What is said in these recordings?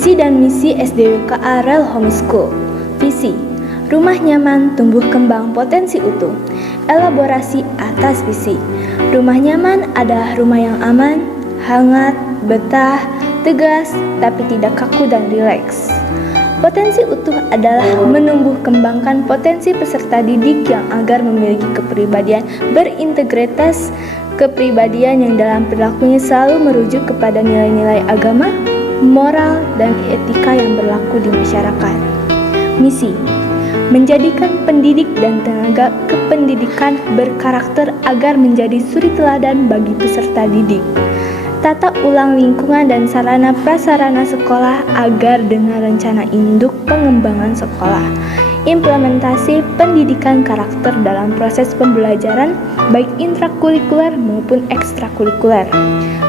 Visi dan misi SDWKA Rel Homeschool. Visi, rumah nyaman tumbuh kembang potensi utuh. Elaborasi atas visi, rumah nyaman adalah rumah yang aman, hangat, betah, tegas, tapi tidak kaku dan rileks. Potensi utuh adalah menumbuh kembangkan potensi peserta didik yang agar memiliki kepribadian berintegritas, kepribadian yang dalam perilakunya selalu merujuk kepada nilai-nilai agama, moral, dan etika yang berlaku di masyarakat. Misi, menjadikan pendidik dan tenaga kependidikan berkarakter agar menjadi suri teladan bagi peserta didik. Tata ulang lingkungan dan sarana prasarana sekolah agar dengan rencana induk pengembangan sekolah. Implementasi pendidikan karakter dalam proses pembelajaran baik intrakurikuler maupun ekstrakurikuler.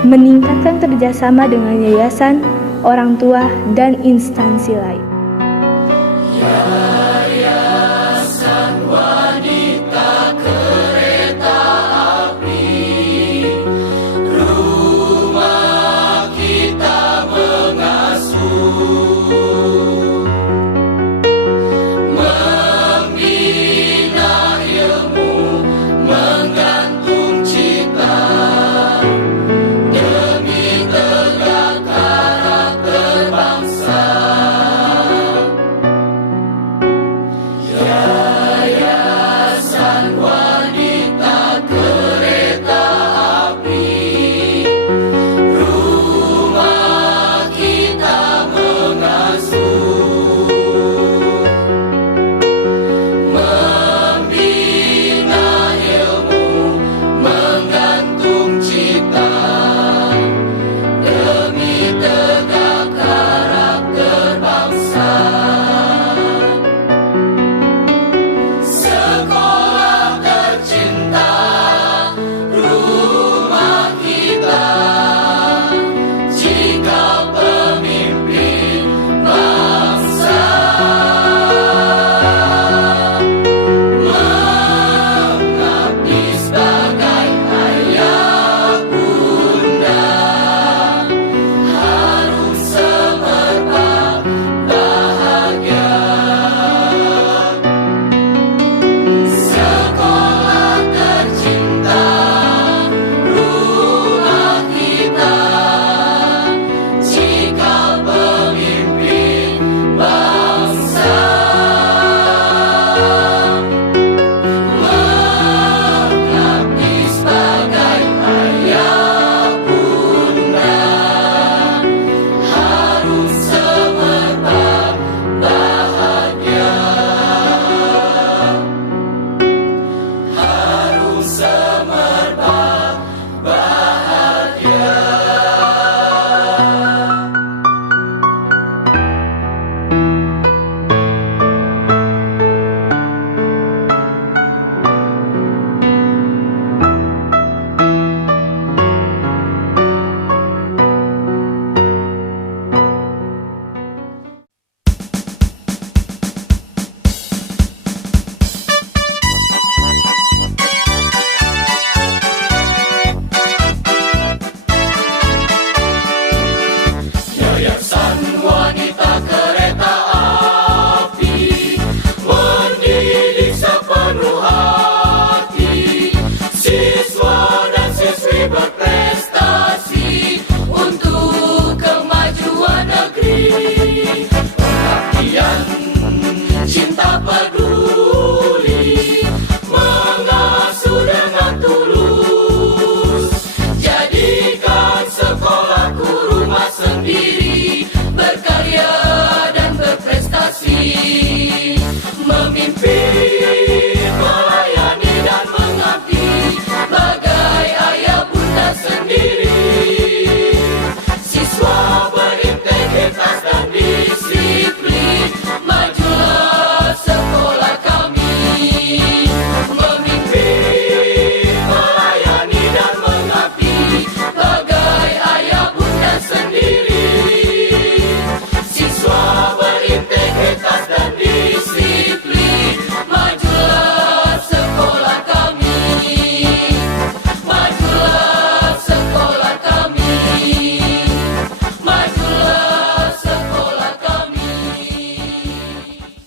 Meningkatkan kerjasama dengan yayasan, orang tua, dan instansi lain. Yayasan Wanita Kereta Api, rumah kita mengasuh, membina ilmu, menggantung cita, demi tegak karakter bangsa. Yayasan Wanita Kereta Api, rumah kita mengasuh, membina ilmu, menggantung cita, demi tegak karakter bangsa. Sekolah tercinta, rumah kita, cikal pemimpin bangsa, mengabdi sebagai ayah bunda, harus semerbak bahagia. Sekolah tercinta, rumah kita, cikal pemimpin bangsa, mengabdi sebagai ayah bunda, harus semerbak bahagia. Harus semerbak bahagia. Yayasan Wanita Kereta Api, mendidik sepenuh hati, siswa dan siswi berprestasi untuk kemajuan negeri. Perhatian, cinta, peduli, mengasuh dengan tulus, jadikan sekolahku rumah sendiri, berkarya dan berprestasi, memimpin